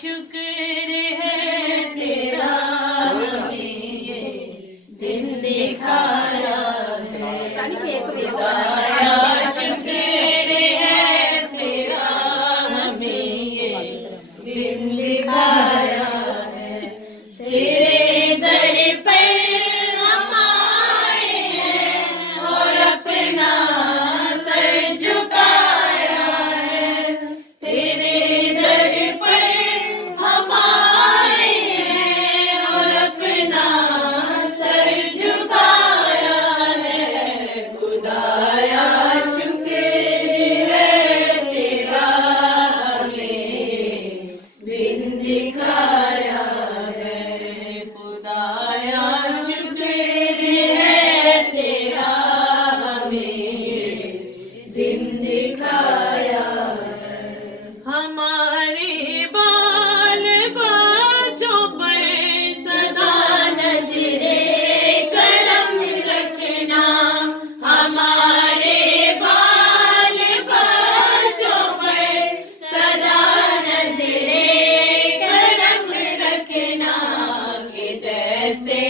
शुक्र है तेरा हमें ये दिन दिखाया है। खुदाया शुक्र है तेरा हमें ये दिन दिखाया है। तेरे दर पर हम आए हैं और अपना सर झुकाया है। तेरे दर पर हम आए हैं और अपना सर झुकाया है। खुदाया शुक्र है तेरा हमें दिन दिखाया है। खुदाया शुक्र है तेरा हमें दिन दिखाया है। हमारे बाल बच्चों पर सदा नजरे करम रखना। हमारे बाल बच्चों पर सदा नजरे करम रखना। कि जैसे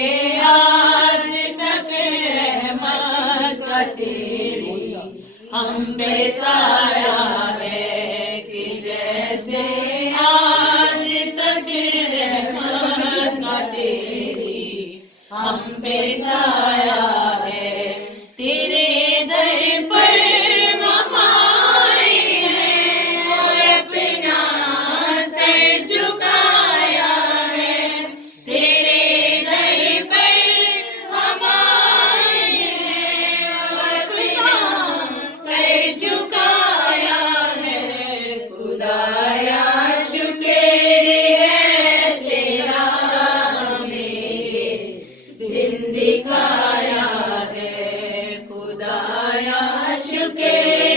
आज तक रहमत का तेरी हम पे साया है। कि जैसे आज तक रहमत का तेरी हम पे साया है। तेरे दर पर हम आए हैं और अपना सर झुकाया है। तेरे दर पर हम आए हैं और अपना सर झुकाया है। खुदाया शुक्र है तेरा हमें दिन दिखाया है। खुदाया शुक्र